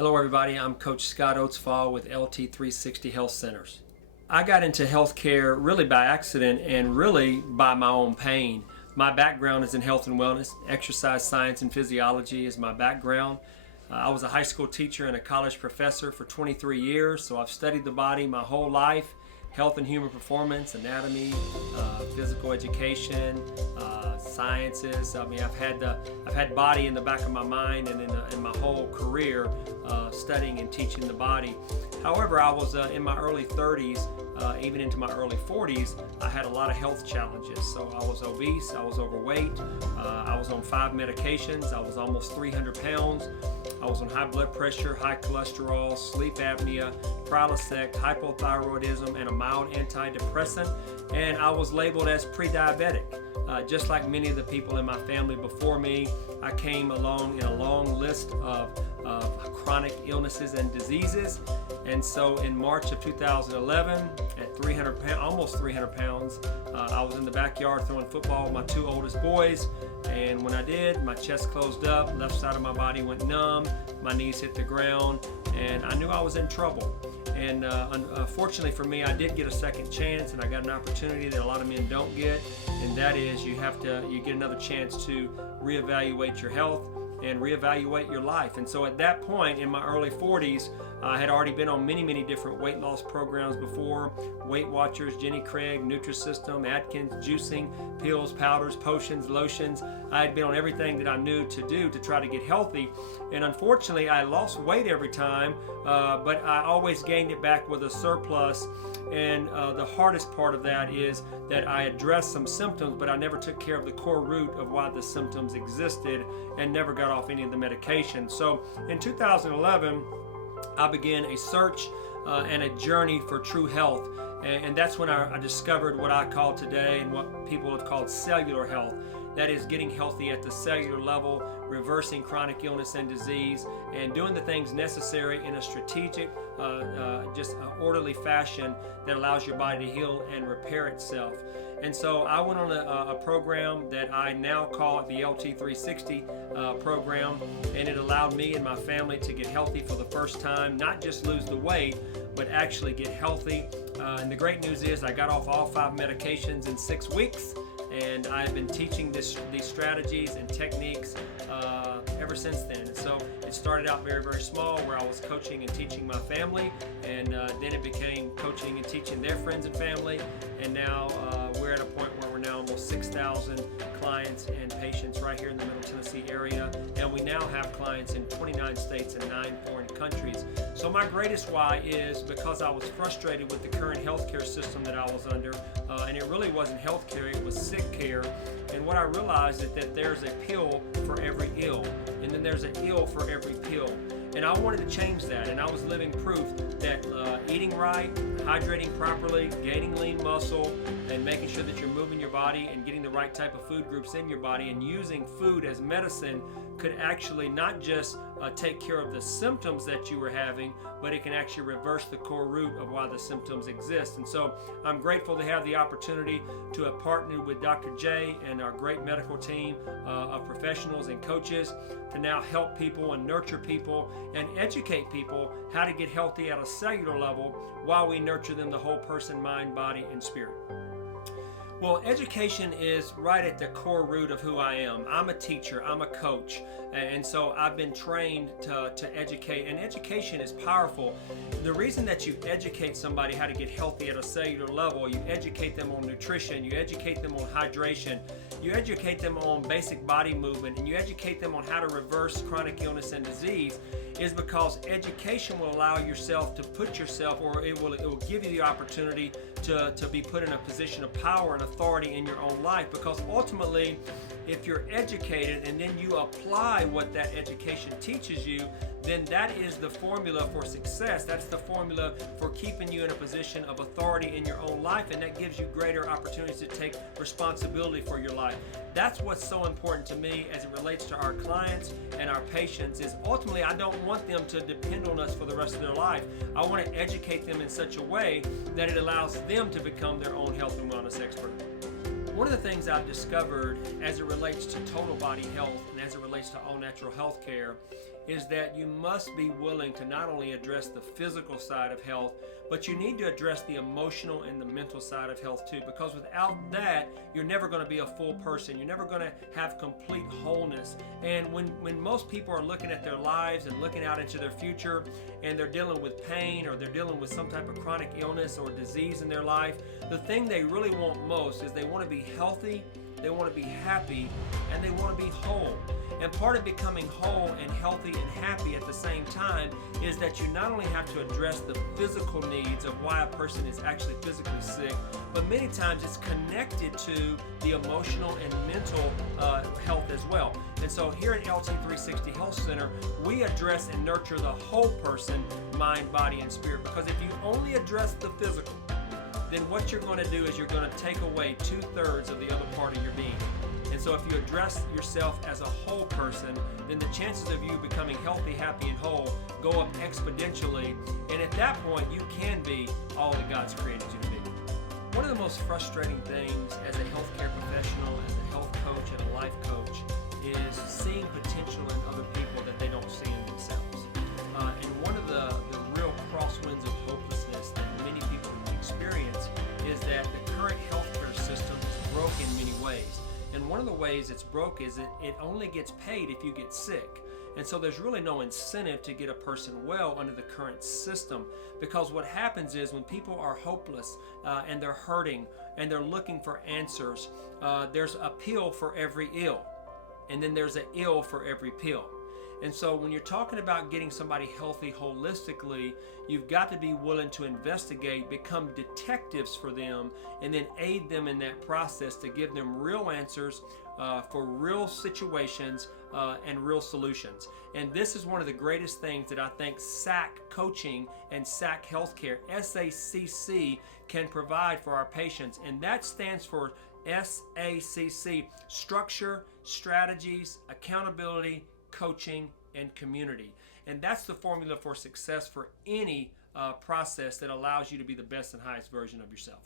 Hello everybody, I'm Coach Scott Oatsfall with LT360 Health Centers. I got into healthcare really by accident and really by my own pain. My background is in health and wellness. Exercise science and physiology is my background. I was a high school teacher and a college professor for 23 years, so I've studied the body my whole life. Health and human performance, anatomy, physical education, sciences. I mean, I've had body in the back of my mind and in my whole career studying and teaching the body. However, I was in my early 30s, even into my early 40s, I had a lot of health challenges. So I was obese, I was overweight, I was on 5 medications, I was almost 300 pounds. I was on high blood pressure, high cholesterol, sleep apnea, Prilosec, hypothyroidism, and a mild antidepressant. And I was labeled as pre-diabetic. Just like many of the people in my family before me, I came along in a long list of chronic illnesses and diseases. And so in March of 2011, at 300 pounds, almost 300 pounds, I was in the backyard throwing football with my 2 oldest boys. And when I did, my chest closed up, left side of my body went numb, my knees hit the ground, and I knew I was in trouble. And unfortunately for me, I did get a second chance, and I got an opportunity that a lot of men don't get, and that is you get another chance to reevaluate your health and reevaluate your life. And so at that point in my early 40s, I had already been on many different weight loss programs before: Weight Watchers, Jenny Craig, Nutrisystem, Atkins, juicing, pills, powders, potions, lotions. I had been on everything that I knew to do to try to get healthy. And unfortunately, I lost weight every time, but I always gained it back with a surplus. And the hardest part of that is that I addressed some symptoms, but I never took care of the core root of why the symptoms existed and never got off any of the medication. So in 2011, I began a search and a journey for true health. And that's when I discovered what I call today and what people have called cellular health. That is getting healthy at the cellular level, reversing chronic illness and disease, and doing the things necessary in a strategic, orderly fashion that allows your body to heal and repair itself. And so I went on a program that I now call the LT360 program, and it allowed me and my family to get healthy for the first time, not just lose the weight, but actually get healthy. And the great news is I got off all 5 medications in 6 weeks. And I've been teaching these strategies and techniques ever since then. And so it started out very small, where I was coaching and teaching my family, and then it became coaching and teaching their friends and family. And now we're at a point where we're now almost 6,000 clients and patients right here in the Middle Tennessee area. And we now have clients in 29 states and 9 foreign countries. So my greatest why is because I was frustrated with the current healthcare system that I was under, and it really wasn't healthcare, it was sick care. And what I realized is that there's a pill for every ill, and then there's an ill for every pill. And I wanted to change that, and I was living proof that eating right, hydrating properly, gaining lean muscle, and making sure that you're moving your body and getting the right type of food groups in your body and using food as medicine could actually not just take care of the symptoms that you were having, but it can actually reverse the core root of why the symptoms exist. And so I'm grateful to have the opportunity to have partnered with Dr. J and our great medical team of professionals and coaches to now help people and nurture people and educate people how to get healthy at a cellular level while we nurture them the whole person, mind, body, and spirit. Well, education is right at the core root of who I am. I'm a teacher, I'm a coach, and so I've been trained to educate, and education is powerful. The reason that you educate somebody how to get healthy at a cellular level, you educate them on nutrition, you educate them on hydration, you educate them on basic body movement, and you educate them on how to reverse chronic illness and disease, is because education will allow yourself to put yourself, or it will give you the opportunity to be put in a position of power and authority in your own life. Because ultimately, if you're educated and then you apply what that education teaches you, then that is the formula for success. That's the formula for keeping you in a position of authority in your own life, and that gives you greater opportunities to take responsibility for your life. That's what's so important to me as it relates to our clients and our patients, is ultimately I don't want them to depend on us for the rest of their life. I want to educate them in such a way that it allows them to become their own health and wellness expert. One of the things I've discovered as it relates to total body health and as it relates to all natural health care is that you must be willing to not only address the physical side of health, but you need to address the emotional and the mental side of health too, because without that, you're never going to be a full person. You're never going to have complete wholeness. And when most people are looking at their lives and looking out into their future, and they're dealing with pain, or they're dealing with some type of chronic illness or disease in their life, the thing they really want most is they want to be healthy, they want to be happy, and they want to be whole. And part of becoming whole and healthy and happy at the same time is that you not only have to address the physical needs of why a person is actually physically sick, but many times it's connected to the emotional and mental health as well. And so here at LT360 Health Center, we address and nurture the whole person, mind, body, and spirit. Because if you only address the physical, then what you're going to do is you're going to take away 2/3 of the other part of your being. And so if you address yourself as a whole person, then the chances of you becoming healthy, happy, and whole go up exponentially. And at that point, you can be all that God's created you to be. One of the most frustrating things as a healthcare professional, as a health coach, and a life coach is seeing potential in other people that they don't see in themselves. And one of the real crosswinds of hopelessness that many people experience is that the current healthcare system is broke in many ways. And one of the ways it's broke is it only gets paid if you get sick. And so there's really no incentive to get a person well under the current system, because what happens is when people are hopeless and they're hurting and they're looking for answers, there's a pill for every ill, and then there's an ill for every pill. And so when you're talking about getting somebody healthy holistically, you've got to be willing to investigate, become detectives for them, and then aid them in that process to give them real answers for real situations and real solutions. And this is one of the greatest things that I think SAC coaching and SAC healthcare, SACC, can provide for our patients. And that stands for SACC, structure, strategies, accountability, coaching, and community. And that's the formula for success for any process that allows you to be the best and highest version of yourself.